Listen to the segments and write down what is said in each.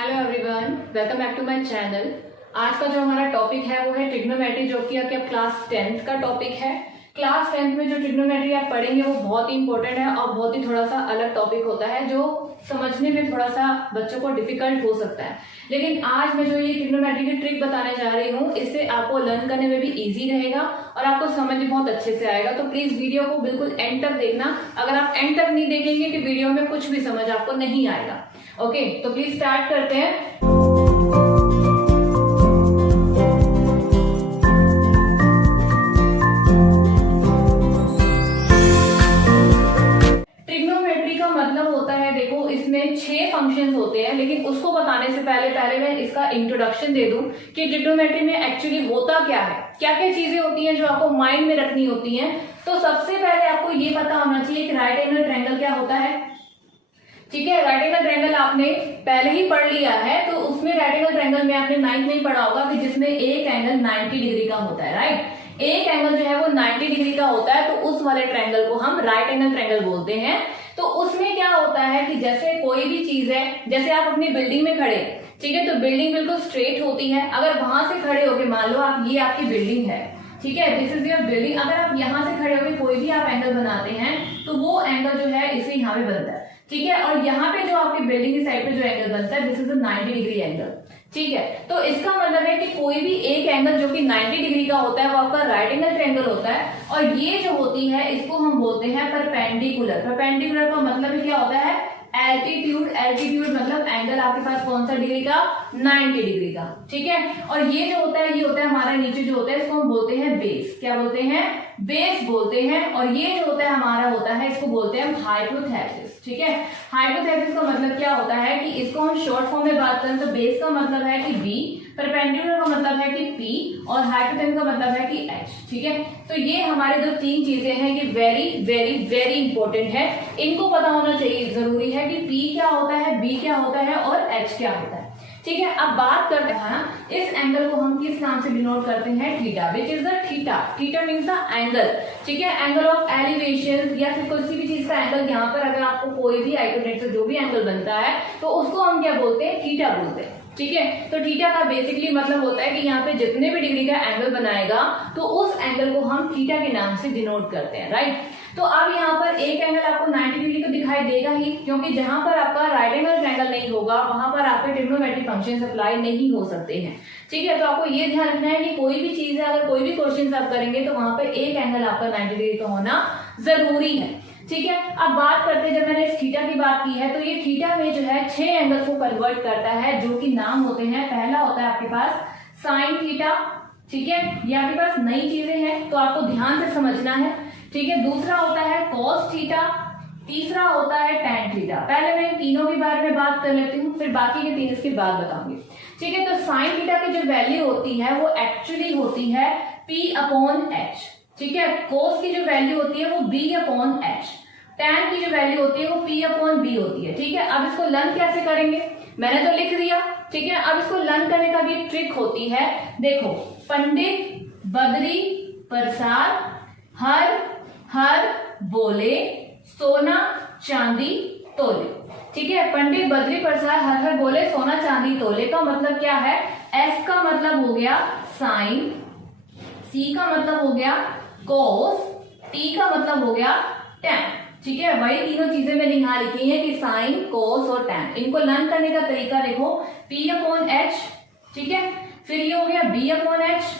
Hello everyone, welcome back to my channel. आज का जो हमारा टॉपिक है वो है ट्रिग्नोमेट्री, जो कि आपके क्लास 10th का टॉपिक है। क्लास 10th में जो ट्रिग्नोमेट्री आप पढ़ेंगे वो बहुत ही इंपॉर्टेंट है और बहुत ही थोड़ा सा अलग टॉपिक होता है, जो समझने में थोड़ा सा बच्चों को डिफिकल्ट हो सकता है। लेकिन आज मैं जो ये ट्रिग्नोमेट्री की ट्रिक बताने जा रही हूँ, इससे आपको लर्न करने में भी इजी रहेगा और आपको समझ भी बहुत अच्छे से आएगा। तो प्लीज वीडियो को बिल्कुल एंड तक देखना। अगर आप एंड तक नहीं देखेंगे तो वीडियो में कुछ भी समझ आपको नहीं आएगा। ओके, तो प्लीज स्टार्ट करते हैं। ट्रिग्नोमेट्री का मतलब होता है, देखो इसमें 6 फंक्शंस होते हैं, लेकिन उसको बताने से पहले मैं इसका इंट्रोडक्शन दे दूं कि ट्रिग्नोमेट्री में एक्चुअली होता क्या है, क्या क्या चीजें होती हैं जो आपको माइंड में रखनी होती हैं। तो सबसे पहले आपको ये पता होना चाहिए कि राइट एंगल ट्रायंगल क्या होता है। ठीक है, राइट एंगल ट्रायंगल आपने पहले ही पढ़ लिया है, तो उसमें राइट एंगल ट्रायंगल में आपने 9th में ही पढ़ा होगा कि जिसमें एक एंगल 90 डिग्री का होता है। राइट, एक एंगल जो है वो 90 डिग्री का होता है, तो उस वाले ट्रायंगल को हम राइट एंगल ट्रायंगल बोलते हैं। तो उसमें क्या होता है कि जैसे कोई भी चीज है, जैसे आप अपनी बिल्डिंग में खड़े, ठीक है, तो बिल्डिंग बिल्कुल स्ट्रेट होती है। अगर वहां से खड़े होके मान लो आप, ये आपकी बिल्डिंग है, ठीक है, दिस इज योर बिल्डिंग। अगर आप यहाँ से खड़े होकर कोई भी आप एंगल बनाते हैं तो वो एंगल जो है इसे यहाँ पे बनता है। ठीक है, और यहाँ पे जो आपकी बिल्डिंग की साइड पे जो एंगल बनता है, this is a 90 degree angle. ठीक है, तो इसका मतलब है कि कोई भी एक एंगल जो कि 90 डिग्री का होता है वो आपका राइट एंगल ट्रायंगल होता है। और ये जो होती है इसको हम बोलते हैं परपेंडिकुलर। परपेंडिकुलर का मतलब क्या होता है? एल्टीट्यूड। एल्टीट्यूड मतलब एंगल आपके पास कौन सा डिग्री का? 90 डिग्री का। ठीक है, और ये जो होता है, ये होता है हमारा नीचे जो होता है, इसको हम बोलते हैं बेस। क्या बोलते हैं? बेस बोलते हैं। और ये जो होता है हमारा होता है, इसको बोलते हैं हम हाइपोथेसिस। ठीक है, हाइपोथेसिस का मतलब क्या होता है कि इसको हम शॉर्ट फॉर्म में बात करें तो बेस का मतलब है कि बी, परपेंडिकुलर का मतलब है कि पी, और हाइपोटेन्यूज का मतलब है कि एच। ठीक है, तो ये हमारे जो 3 चीजें हैं ये वेरी वेरी वेरी इंपॉर्टेंट है, इनको पता होना चाहिए। जरूरी है कि पी क्या होता है, बी क्या होता है और एच क्या होता है। ठीक है, अब बात करते हैं इस एंगल को हम किस नाम से डिनोट करते हैं? Theta, which is the theta. Theta means the angle. ठीक है, एंगल ऑफ एलिवेशन या फिर किसी भी चीज का एंगल। यहाँ पर अगर आपको कोई भी आइसोसेलेस से जो भी एंगल बनता है तो उसको हम क्या बोलते हैं? थीटा बोलते हैं। ठीक है, तो थीटा का बेसिकली मतलब होता है कि यहाँ पे जितने भी डिग्री का एंगल बनाएगा तो उस एंगल को हम थीटा के नाम से डिनोट करते हैं। राइट, तो अब यहाँ पर एक एंगल आपको 90 डिग्री को दिखाई देगा ही, क्योंकि जहां पर आपका राइट एंगल ट्रायंगल नहीं होगा वहां पर आपके ट्रिग्नोमेट्री फंक्शंस अप्लाई नहीं हो सकते हैं। ठीक है, तो आपको ये ध्यान रखना है कि कोई भी चीज है, अगर कोई भी क्वेश्चन आप करेंगे तो वहां पर एक एंगल आपका 90 डिग्री का होना जरूरी है। ठीक है, अब बात करते हैं, जब मैंने इस थीटा की बात की है तो ये थीटा में जो है 6 एंगल्स को कन्वर्ट करता है, जो कि नाम होते हैं। पहला होता है आपके पास साइन थीटा। ठीक है, ये आपके पास नई चीजें हैं तो आपको ध्यान से समझना है। ठीक है, दूसरा होता है कॉस थीटा, तीसरा होता है टैन थीटा। पहले मैं तीनों के बारे में बात कर लेती हूँ, फिर बाकी के 3 इसके बाद बताऊंगी। ठीक है, तो साइन थीटा की जो वैल्यू होती है वो एक्चुअली होती है P/H। ठीक है, कोस की जो वैल्यू होती है वो B/H। टैन की जो वैल्यू होती है वो P/B होती है। ठीक है, अब इसको लर्न कैसे करेंगे? मैंने तो लिख दिया। ठीक है, अब इसको लर्न करने का भी ट्रिक होती है। देखो, पंडित बद्री प्रसाद हर हर बोले सोना चांदी तोले। ठीक है, पंडित बद्री प्रसाद हर हर बोले सोना चांदी तोले का मतलब क्या है? एस का मतलब हो गया साइन, सी का मतलब हो गया कोस, टी का मतलब हो गया टैन। ठीक है, वही तीनों चीजें मैंने यहाँ लिखी हैं कि साइन, कोस और टैन। इनको लर्न करने का तरीका देखो, P/H। ठीक है, फिर ये हो गया B/H।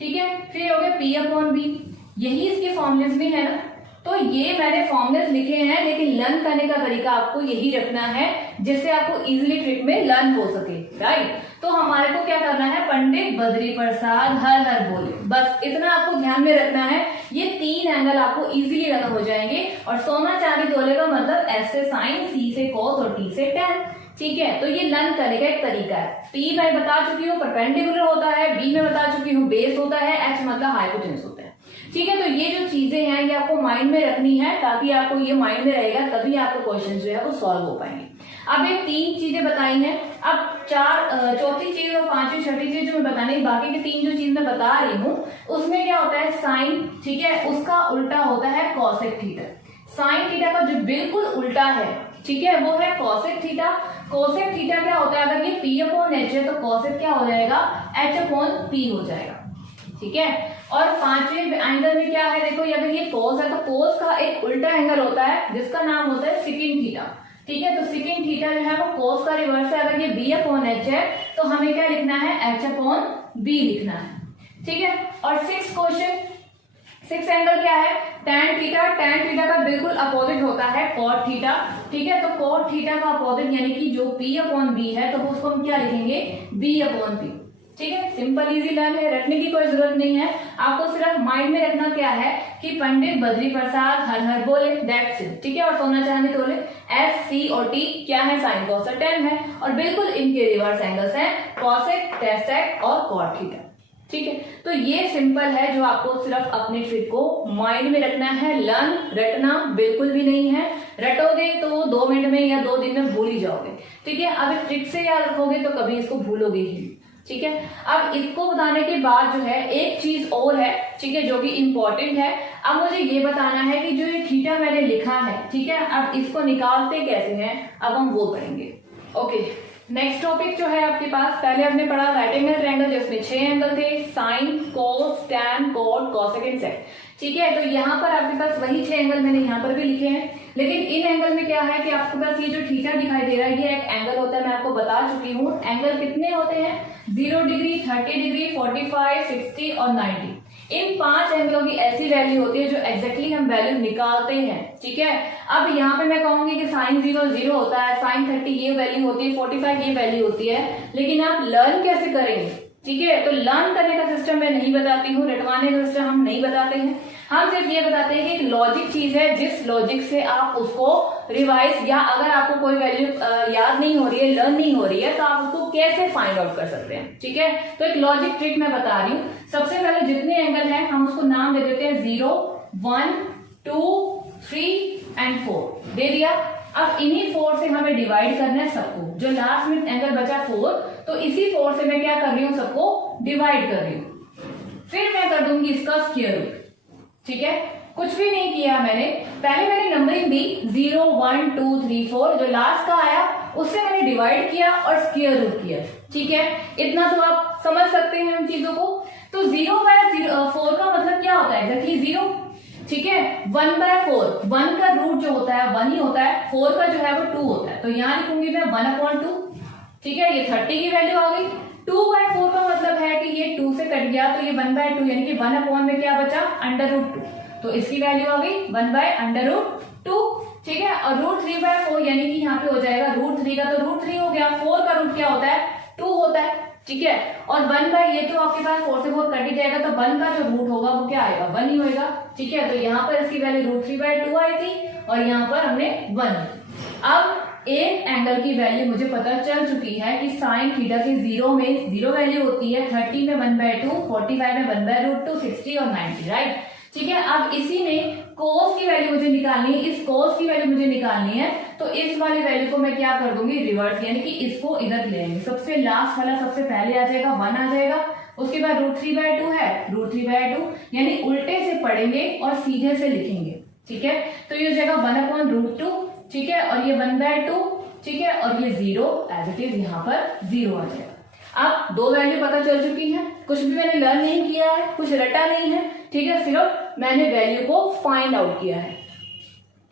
ठीक है, फिर हो गया P/B। यही इसके फॉर्मुलेस भी है ना, तो ये मैंने फॉर्मुलेस लिखे हैं, लेकिन लर्न करने का तरीका आपको यही रखना है जिससे आपको इजीली ट्रिक में लर्न हो सके। राइट, तो हमारे को क्या करना है? पंडित बद्री प्रसाद हर हर बोले, बस इतना आपको ध्यान में रखना है। ये 3 एंगल आपको इजीली लर्न हो जाएंगे। और सोना चांदी तोले का मतलब एस से साइन, सी से कोस और टी से टैन। ठीक है, तो ये लर्न करने का एक तरीका है। पी मैं बता चुकी हूँ परपेंडिकुलर होता है, बी में बता चुकी हूँ बेस होता है, एच मतलब हाइपोटेन्यूज होता है। ठीक है, तो ये जो चीजें हैं ये आपको माइंड में रखनी है, ताकि आपको ये माइंड में रहेगा तभी आपको क्वेश्चन जो है वो सॉल्व हो पाएंगे। अब ये 3 चीजें बताई हैं, अब चौथी चीज और 5वीं 6वीं चीज जो मैं बताने, बाकी की 3 जो चीज मैं बता रही हूँ उसमें क्या होता है? साइन। ठीक है, उसका उल्टा होता है कॉसेक थीटा। साइन थीटा का जो बिल्कुल उल्टा है, ठीक है, वो है कोसेक थीटा। कोसेक थीटा क्या होता है? अगर ये P अपॉन H है तो कॉसेक क्या हो जाएगा, H अपॉन P हो जाएगा। ठीक है, और पांचवें एंगल में क्या है, देखो अगर ये कोस है तो कोस का एक उल्टा एंगल होता है जिसका नाम होता है सेकेंड थीटा। ठीक है, तो सेकेंड थीटा जो है वो कोस का रिवर्स है। अगर ये B अपॉन H है तो हमें क्या लिखना है, H अपॉन B लिखना है। ठीक है, और सिक्स क्वेश्चन, सिक्स एंगल क्या है, tan थीटा। tan थीटा का बिल्कुल अपोजिट होता है cot थीटा। ठीक है, तो cot थीटा का अपोजिट यानी कि जो P अपॉन B है तो उसको हम क्या लिखेंगे, B अपॉन P। ठीक है, सिंपल इजी लर्न है, रटने की कोई जरूरत नहीं है, आपको सिर्फ माइंड में रखना क्या है कि पंडित बद्री प्रसाद हर हर बोले, दैट्स इट। ठीक है, और सोना चांदी तोले, S C और T क्या है, साइन कॉस और tan है, और बिल्कुल इनके रिवर्स एंगल्स हैं कॉसेक, टेसेक और कॉट थीटा। ठीक है, तो ये सिंपल है जो आपको सिर्फ अपने ट्रिक को माइंड में रखना है, लर्न रटना बिल्कुल भी नहीं है, रटोगे तो 2 मिनट में या 2 दिन में भूल ही जाओगे। ठीक है, अब इस ट्रिक से याद रखोगे तो कभी इसको भूलोगे ही। ठीक है, अब इसको बताने के बाद जो है एक चीज और है, ठीक है, जो कि इंपॉर्टेंट है। अब मुझे ये बताना है कि जो ये थीटा मैंने लिखा है, ठीक है, अब इसको निकालते कैसे हैं, अब हम वो पढ़ेंगे। ओके, नेक्स्ट टॉपिक जो है आपके पास, पहले हमने पढ़ा राइट एंगल ट्रायंगल जिसमें 6 एंगल थे, sine, cos, tan, cot, cosec and sec. ठीक है, तो यहाँ पर आपके पास वही 6 एंगल मैंने यहाँ पर भी लिखे हैं, लेकिन इन एंगल में क्या है कि आपके पास ये जो थीटा दिखाई दे रहा है ये एक एंगल होता है, मैं आपको बता चुकी हूँ। एंगल कितने होते हैं, 0 डिग्री, 30 डिग्री, 45, 60 और 90। इन 5 एंगलों की ऐसी वैल्यू होती है जो एग्जैक्टली हम वैल्यू निकालते हैं। ठीक है, अब यहाँ पे मैं कहूंगी कि साइन 0 0 होता है, साइन 30 ये वैल्यू होती है, 45 ये वैल्यू होती है, लेकिन आप लर्न कैसे करेंगे। ठीक है, तो लर्न करने का सिस्टम मैं नहीं बताती हूँ, रटवाने का सिस्टम हम नहीं बताते हैं, हम सिर्फ ये बताते हैं कि एक लॉजिक चीज है, जिस लॉजिक से आप उसको रिवाइज, या अगर आपको कोई वैल्यू याद नहीं हो रही है, लर्न नहीं हो रही है, तो आप उसको कैसे फाइंड आउट कर सकते हैं। ठीक है, तो एक लॉजिक ट्रिक मैं बता रही हूँ। सबसे पहले जितने एंगल हैं हम उसको नाम दे देते हैं 0, 1, 2, 3 एंड 4 दे दिया। अब इन्हीं 4 से हमें डिवाइड करना है सबको, जो लास्ट में एंगल बचा 4, तो इसी 4 से मैं क्या कर रही हूँ, सबको डिवाइड कर रही हूँ। फिर मैं कर दूंगी इसका स्क्वायर रूट। ठीक है, कुछ भी नहीं किया मैंने, पहले मैंने नंबरिंग दी 0, 1, 2, 3, 4, जो लास्ट का आया उससे मैंने डिवाइड किया और स्क्वायर रूट किया। ठीक है, इतना तो आप समझ सकते हैं उन चीजों को। तो 0/4 का मतलब क्या होता है, एग्जैक्टली 0। ठीक है, 1/4, 1 का रूट जो होता है 1 ही होता है, 4 का जो है वो 2 होता है, तो यहाँ लिखूंगी मैं 1/2। ठीक है, ये 30 की वैल्यू आ गई। 2/4 का मतलब है कि ये 2 से कट गया तो ये 1/2 यानी कि 1 में क्या बचा, √2, तो इसकी वैल्यू आ गई 1/√2। ठीक है, और √3/4 यानी कि यहाँ पे हो जाएगा √3 का, तो √3 हो गया, 4 का रूट क्या होता है, 2 होता है। ठीक है, और 1 ये तो आपके पास 4 से 4 कट ही जाएगा, तो 1 का जो रूट होगा वो क्या आएगा, 1 ही होगा। ठीक है, तो यहाँ पर इसकी वैल्यू √3/2 आई थी और यहाँ पर हमने 1। अब एक एंगल की वैल्यू मुझे पता चल चुकी है कि साइन थीटा के 0 में 0 वैल्यू होती है, 30 में 1/2, 45 में 1/√2, 60 और 90, राइट। ठीक है, अब इसी में कोस की वैल्यू मुझे निकालनी है, इस कोस की वैल्यू मुझे निकालनी है, तो इस वाली वैल्यू को मैं क्या कर दूंगी, रिवर्स, यानी कि इसको इधर ले आएंगे। सबसे लास्ट वाला सबसे पहले आ जाएगा, 1 आ जाएगा, उसके बाद √3/2 है, √3/2 यानी उल्टे से पढ़ेंगे और सीधे से लिखेंगे। ठीक है, तो ये हो जाएगा 1/√2। ठीक है, और ये 1/2। ठीक है, और ये 0 एज इट इज यहाँ पर 0 आ जाएगा। अब 2 वैल्यू पता चल चुकी है, कुछ भी मैंने लर्न नहीं किया है, कुछ रटा नहीं है। ठीक है, सिर्फ मैंने वैल्यू को फाइंड आउट किया है।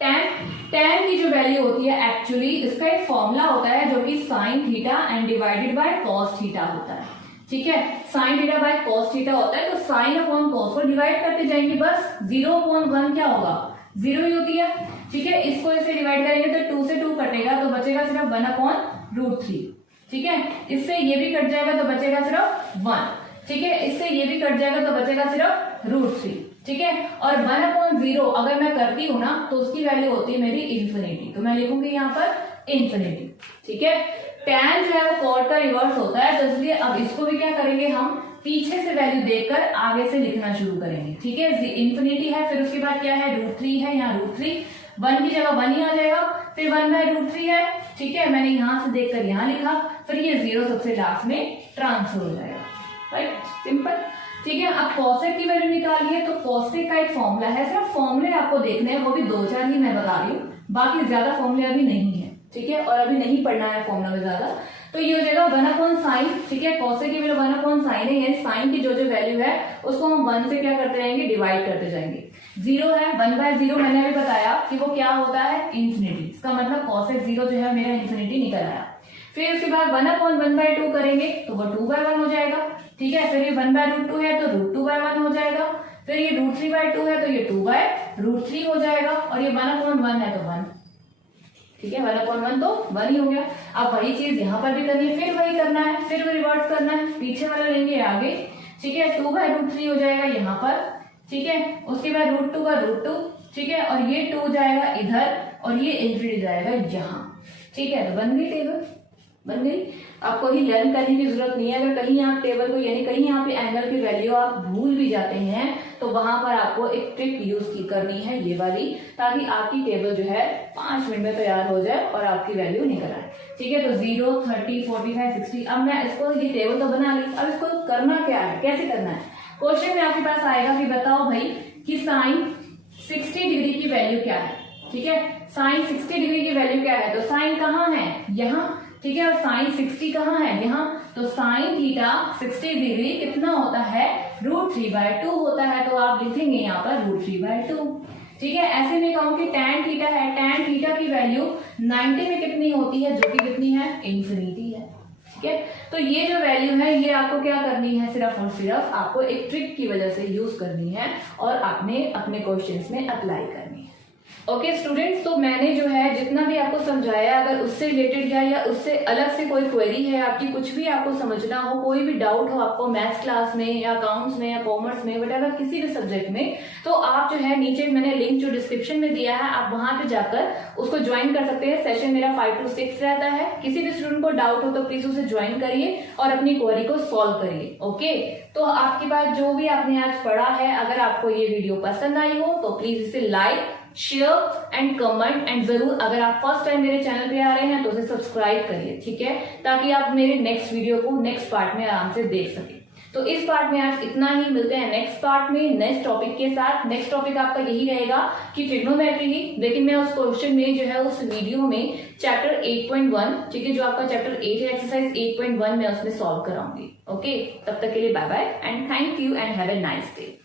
tan की जो वैल्यू होती है, एक्चुअली इसका एक फॉर्मूला होता है जो कि sine theta and divided by cos theta होता है। ठीक है, sine theta by cos theta होता है, तो साइन अपॉन कॉस को डिवाइड करते जाएंगे, बस 0/1 क्या होगा, 0 ही होती है। ठीक है, इसको इसे डिवाइड करेंगे तो 2 से 2 कटेगा, तो बचेगा सिर्फ 1/√3। ठीक है, इससे ये भी कट जाएगा तो बचेगा सिर्फ 1। ठीक है, इससे ये भी कट जाएगा तो बचेगा सिर्फ √3। ठीक है, और 1/0 अगर मैं करती हूँ ना तो उसकी वैल्यू होती है मेरी इन्फिनिटी, तो मैं लिखूंगी यहाँ पर इन्फिनिटी। ठीक है, tan जो है वो कॉट का रिवर्स होता है, तो इसलिए अब इसको भी क्या करेंगे, हम पीछे से वैल्यू देखकर आगे से लिखना शुरू करेंगे। ठीक है, इन्फिनिटी है, फिर उसके बाद क्या है, √3 है, यहाँ √3, 1 की जगह 1 ही आ जाएगा, फिर 1/√3 है। ठीक है, मैंने यहां से देखकर यहां लिखा, फिर ये 0 सबसे लास्ट में ट्रांसफर हो जाएगा, राइट, सिंपल। ठीक है, अब कॉसेक की वैल्यू निकाली है, तो कॉसेक का एक फॉर्मूला है, सिर्फ फॉर्मूले आपको देखने हैं, वो भी 2-4 ही मैं बता रही हूँ, बाकी ज्यादा फॉर्मूले अभी नहीं है। ठीक है, और अभी नहीं पढ़ना है फॉर्मूला में ज्यादा, तो ये हो जाएगा 1/sin, ठीक है, कॉसेक की वैल्यू 1/sin है, यानी साइन की जो जो वैल्यू है उसको हम 1 से क्या करते रहेंगे, डिवाइड करते जाएंगे। 0 है, 1/0 मैंने अभी बताया कि वो क्या होता है, इंफिनिटी। इसका मतलब कॉसेक 0 जो है मेरा इंफिनिटी निकल आया। फिर उसके बाद 1/1/2 करेंगे तो वो 2/1 हो जाएगा, ठीक है। फिर ये 1/√2 है तो √2/1 हो जाएगा। फिर ये √3/2 है तो ये 2/√3 हो जाएगा, और ये 1/1 है तो 1, ठीक है, 1/1 तो 1 ही हो गया। अब वही चीज यहाँ पर भी करनी है, फिर वही करना है, फिर वो रिवर्स करना है, पीछे वाला लेंगे आगे, ठीक है। 2/√3 हो जाएगा यहाँ पर, ठीक है। उसके बाद √2 का √2, ठीक है, और ये 2 जाएगा इधर और ये इंफिनिटी जाएगा यहाँ, ठीक है। तो बन गई टेबल, बन गई। आपको ही लर्न करने की जरूरत नहीं है। अगर कहीं आप टेबल को, यानी कहीं यहाँ पे एंगल की वैल्यू आप भूल भी जाते हैं तो वहां पर आपको एक ट्रिक यूज करनी है, ये वाली, ताकि आपकी टेबल जो है 5 मिनट में तैयार हो जाए और आपकी वैल्यू निकल आए, ठीक है। तो 0, 30, 45, 60। अब मैं इसको, ये टेबल तो बना ली, अब इसको करना क्या है, कैसे करना है। क्वेश्चन में आपके पास आएगा कि बताओ भाई कि साइन 60 डिग्री की वैल्यू क्या है, ठीक है। साइन 60 डिग्री की वैल्यू क्या है, तो साइन कहाँ है, यहाँ, ठीक है, और साइन 60 कहाँ है, यहाँ। तो साइन थीटा 60 डिग्री कितना होता है, √3/2 होता है। तो आप लिखेंगे यहाँ पर √3/2, ठीक है। ऐसे में कहूं कि tan थीटा है, tan थीटा की वैल्यू 90 में कितनी होती है, जो कि कितनी है, इंफिनिटी है, ठीक है। तो ये जो वैल्यू है ये आपको क्या करनी है, सिर्फ और सिर्फ आपको एक ट्रिक की वजह से यूज करनी है और आपने अपने क्वेश्चंस में अप्लाई करनी है। ओके स्टूडेंट्स, तो मैंने जो है जितना भी आपको समझाया, अगर उससे रिलेटेड या उससे अलग से कोई क्वेरी है आपकी, कुछ भी आपको समझना हो, कोई भी डाउट हो आपको मैथ्स क्लास में या अकाउंट्स में या कॉमर्स में, वटएवर किसी भी सब्जेक्ट में, तो आप जो है नीचे मैंने लिंक जो डिस्क्रिप्शन में दिया है, आप वहां पे जाकर उसको ज्वाइन कर सकते हैं। सेशन मेरा 5 to 6 रहता है। किसी भी स्टूडेंट को डाउट हो तो प्लीज उसे ज्वाइन करिए और अपनी क्वेरी को सॉल्व करिए। ओके, तो आपके पास जो भी आपने आज पढ़ा है, अगर आपको ये वीडियो पसंद आई हो तो प्लीज इसे like, share and comment, and जरूर अगर आप फर्स्ट टाइम मेरे चैनल पे आ रहे हैं तो उसे सब्सक्राइब करिए, ठीक है, ताकि आप मेरे नेक्स्ट वीडियो को नेक्स्ट पार्ट में आराम से देख सके। तो इस पार्ट में आज इतना ही, मिलते हैं नेक्स्ट पार्ट में नेक्स्ट टॉपिक के साथ। नेक्स्ट टॉपिक आपका यही रहेगा कि ट्रिग्नोमेट्री ही, लेकिन मैं उस क्वेश्चन में जो है उस वीडियो में चैप्टर 8.1, ठीक है, जो आपका चैप्टर 8 है, एक्सरसाइज 8.1 में उसमें सॉल्व कराऊंगी। ओके, तब तक के लिए bye bye and thank you and have a nice day.